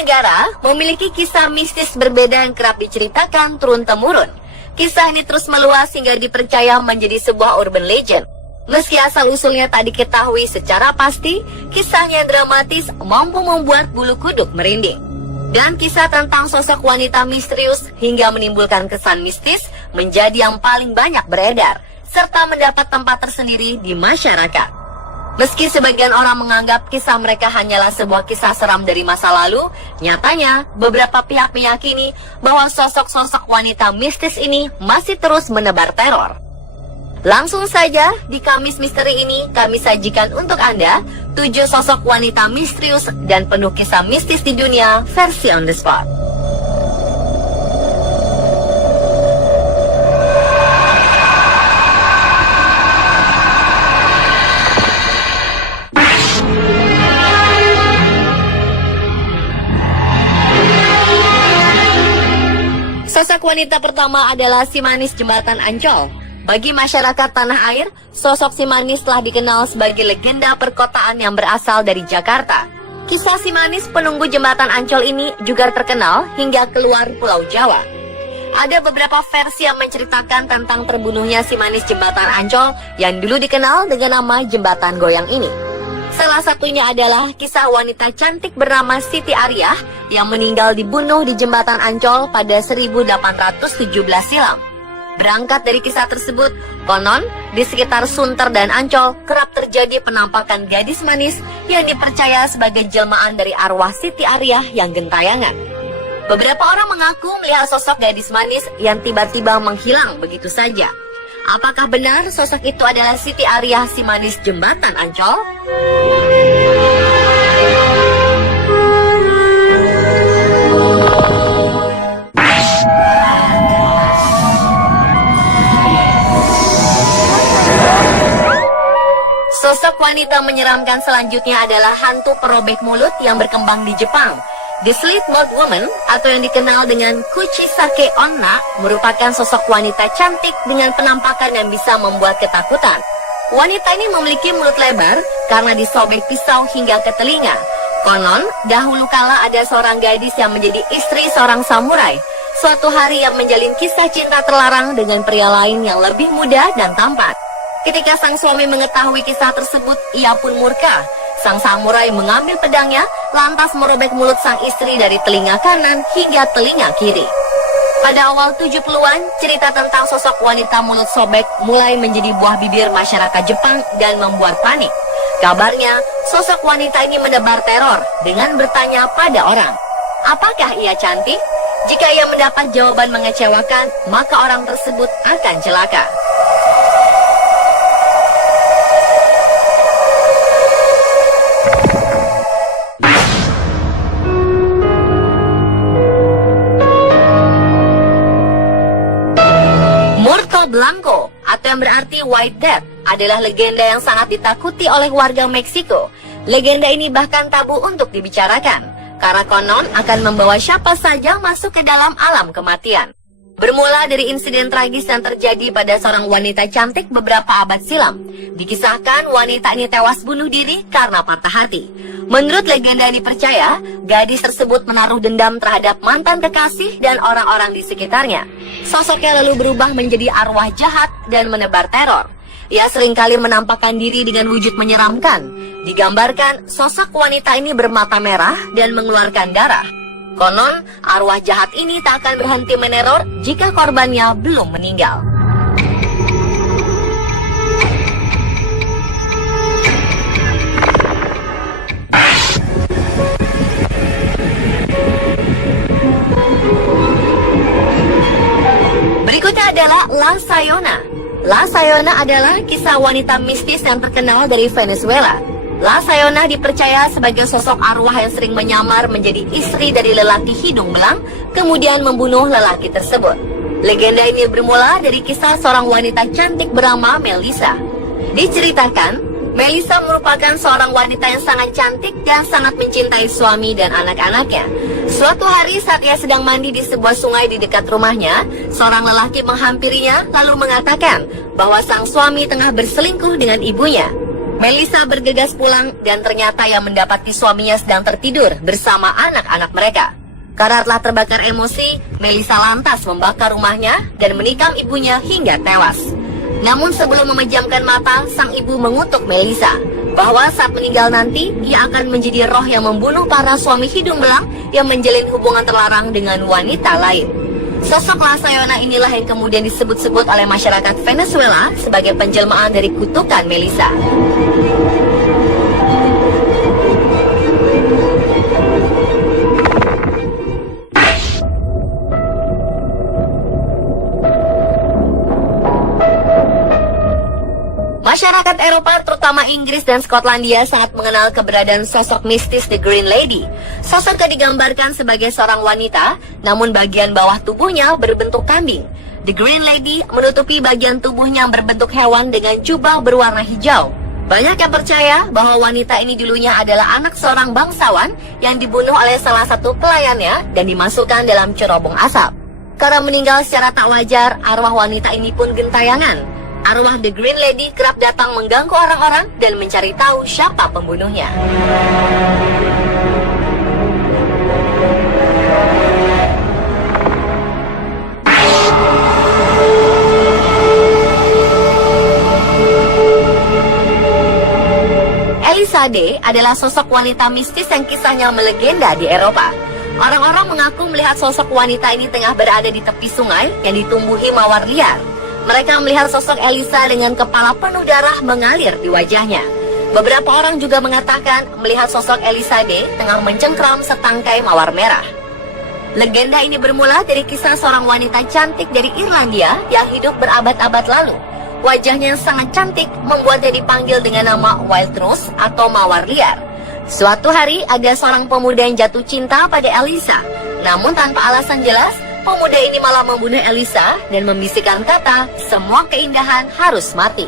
negara memiliki kisah mistis berbeda yang kerap diceritakan turun-temurun. Kisah ini terus meluas hingga dipercaya menjadi sebuah urban legend. Meski asal-usulnya tak diketahui secara pasti, kisahnya yang dramatis mampu membuat bulu kuduk merinding. Dan kisah tentang sosok wanita misterius hingga menimbulkan kesan mistis menjadi yang paling banyak beredar, serta mendapat tempat tersendiri di masyarakat. Meski sebagian orang menganggap kisah mereka hanyalah sebuah kisah seram dari masa lalu, nyatanya beberapa pihak meyakini bahwa sosok-sosok wanita mistis ini masih terus menebar teror. Langsung saja, di Kamis Misteri ini kami sajikan untuk Anda 7 sosok wanita misterius dan penuh kisah mistis di dunia versi on the spot. Sosok wanita pertama adalah si manis Jembatan Ancol. Bagi masyarakat tanah air, sosok si manis telah dikenal sebagai legenda perkotaan yang berasal dari Jakarta. Kisah si manis penunggu Jembatan Ancol ini juga terkenal hingga keluar Pulau Jawa. Ada beberapa versi yang menceritakan tentang terbunuhnya si manis Jembatan Ancol yang dulu dikenal dengan nama Jembatan Goyang ini. Salah satunya adalah kisah wanita cantik bernama Siti Ariyah yang meninggal dibunuh di Jembatan Ancol pada 1817 silam. Berangkat dari kisah tersebut, konon di sekitar Sunter dan Ancol kerap terjadi penampakan gadis manis yang dipercaya sebagai jelmaan dari arwah Siti Ariyah yang gentayangan. Beberapa orang mengaku melihat sosok gadis manis yang tiba-tiba menghilang begitu saja. Apakah benar sosok itu adalah Siti Ariyah si manis Jembatan Ancol? Sosok wanita menyeramkan selanjutnya adalah hantu perobek mulut yang berkembang di Jepang. The Slit Mouth Woman atau yang dikenal dengan Kuchisake Onna merupakan sosok wanita cantik dengan penampakan yang bisa membuat ketakutan. Wanita ini memiliki mulut lebar karena disobek pisau hingga ke telinga. Konon, dahulu kala ada seorang gadis yang menjadi istri seorang samurai. Suatu hari yang menjalin kisah cinta terlarang dengan pria lain yang lebih muda dan tampan. Ketika sang suami mengetahui kisah tersebut, ia pun murka. Sang samurai mengambil pedangnya, lantas merobek mulut sang istri dari telinga kanan hingga telinga kiri. Pada awal 70-an, cerita tentang sosok wanita mulut sobek mulai menjadi buah bibir masyarakat Jepang dan membuat panik. Kabarnya, sosok wanita ini menebar teror dengan bertanya pada orang, apakah ia cantik? Jika ia mendapat jawaban mengecewakan, maka orang tersebut akan celaka. Blanco atau yang berarti White Death adalah legenda yang sangat ditakuti oleh warga Meksiko. Legenda ini bahkan tabu untuk dibicarakan karena konon akan membawa siapa saja masuk ke dalam alam kematian. Bermula dari insiden tragis yang terjadi pada seorang wanita cantik beberapa abad silam. Dikisahkan wanita ini tewas bunuh diri karena patah hati. Menurut legenda dipercaya, gadis tersebut menaruh dendam terhadap mantan kekasih dan orang-orang di sekitarnya. Sosoknya lalu berubah menjadi arwah jahat dan menebar teror. Ia seringkali menampakkan diri dengan wujud menyeramkan. Digambarkan, sosok wanita ini bermata merah dan mengeluarkan darah. Konon, arwah jahat ini tak akan berhenti meneror jika korbannya belum meninggal. Berikutnya adalah La Sayona. La Sayona adalah kisah wanita mistis yang terkenal dari Venezuela. La Sayona dipercaya sebagai sosok arwah yang sering menyamar menjadi istri dari lelaki hidung belang, kemudian membunuh lelaki tersebut. Legenda ini bermula dari kisah seorang wanita cantik bernama Melissa. Diceritakan, Melissa merupakan seorang wanita yang sangat cantik dan sangat mencintai suami dan anak-anaknya. Suatu hari saat ia sedang mandi di sebuah sungai di dekat rumahnya, seorang lelaki menghampirinya lalu mengatakan bahwa sang suami tengah berselingkuh dengan ibunya. Melissa bergegas pulang dan ternyata yang mendapati suaminya sedang tertidur bersama anak-anak mereka. Karena telah terbakar emosi, Melissa lantas membakar rumahnya dan menikam ibunya hingga tewas. Namun sebelum memejamkan mata, sang ibu mengutuk Melissa bahwa saat meninggal nanti, ia akan menjadi roh yang membunuh para suami hidung belang yang menjalin hubungan terlarang dengan wanita lain. Sosok La Sayona inilah yang kemudian disebut-sebut oleh masyarakat Venezuela sebagai penjelmaan dari kutukan Melissa. Masyarakat Eropa, terutama Inggris dan Skotlandia, sangat mengenal keberadaan sosok mistis The Green Lady. Sosok yang digambarkan sebagai seorang wanita, namun bagian bawah tubuhnya berbentuk kambing. The Green Lady menutupi bagian tubuhnya yang berbentuk hewan dengan jubah berwarna hijau. Banyak yang percaya bahwa wanita ini dulunya adalah anak seorang bangsawan yang dibunuh oleh salah satu pelayannya dan dimasukkan dalam cerobong asap. Karena meninggal secara tak wajar, arwah wanita ini pun gentayangan. Arwah The Green Lady kerap datang mengganggu orang-orang dan mencari tahu siapa pembunuhnya. Elisa D adalah sosok wanita mistis yang kisahnya melegenda di Eropa. Orang-orang mengaku melihat sosok wanita ini tengah berada di tepi sungai yang ditumbuhi mawar liar. Mereka melihat sosok Elisa dengan kepala penuh darah mengalir di wajahnya. Beberapa orang juga mengatakan melihat sosok Elisa D tengah mencengkram setangkai mawar merah. Legenda ini bermula dari kisah seorang wanita cantik dari Irlandia yang hidup berabad-abad lalu. Wajahnya yang sangat cantik membuatnya dipanggil dengan nama Wild Rose atau mawar liar. Suatu hari ada seorang pemuda yang jatuh cinta pada Elisa. Namun tanpa alasan jelas, pemuda ini malah membunuh Elisa dan membisikkan kata, semua keindahan harus mati.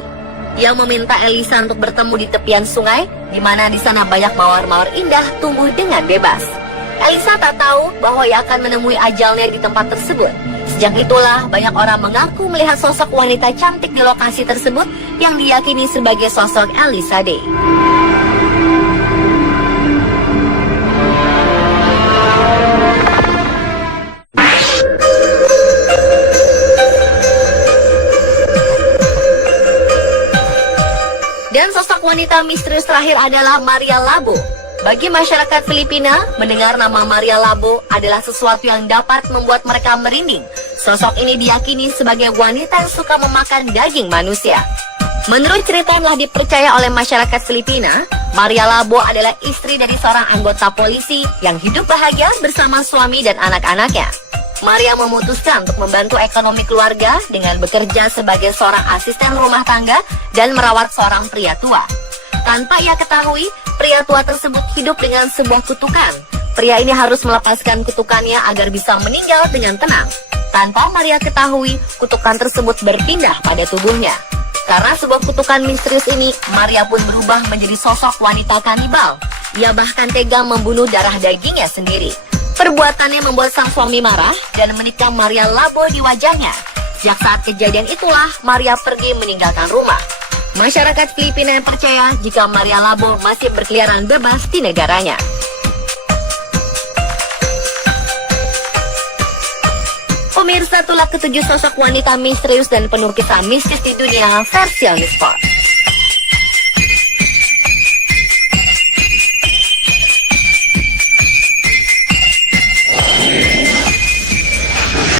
Ia meminta Elisa untuk bertemu di tepian sungai, di mana di sana banyak mawar-mawar indah tumbuh dengan bebas. Elisa tak tahu bahwa ia akan menemui ajalnya di tempat tersebut. Sejak itulah banyak orang mengaku melihat sosok wanita cantik di lokasi tersebut yang diyakini sebagai sosok Elisa D. Dan sosok wanita misterius terakhir adalah Maria Labo. Bagi masyarakat Filipina, mendengar nama Maria Labo adalah sesuatu yang dapat membuat mereka merinding. Sosok ini diyakini sebagai wanita yang suka memakan daging manusia. Menurut cerita yang telah dipercaya oleh masyarakat Filipina, Maria Labo adalah istri dari seorang anggota polisi yang hidup bahagia bersama suami dan anak-anaknya. Maria memutuskan untuk membantu ekonomi keluarga dengan bekerja sebagai seorang asisten rumah tangga dan merawat seorang pria tua. Tanpa ia ketahui, pria tua tersebut hidup dengan sebuah kutukan. Pria ini harus melepaskan kutukannya agar bisa meninggal dengan tenang. Tanpa Maria ketahui, kutukan tersebut berpindah pada tubuhnya. Karena sebuah kutukan misterius ini, Maria pun berubah menjadi sosok wanita kanibal. Ia bahkan tega membunuh darah dagingnya sendiri. Perbuatannya membuat sang suami marah dan menikam Maria Labo di wajahnya. Sejak saat kejadian itulah, Maria pergi meninggalkan rumah. Masyarakat Filipina yang percaya jika Maria Labo masih berkeliaran bebas di negaranya. Pemirsa, itulah ketujuh sosok wanita misterius dan penuh kisah mistis di dunia versi Sport.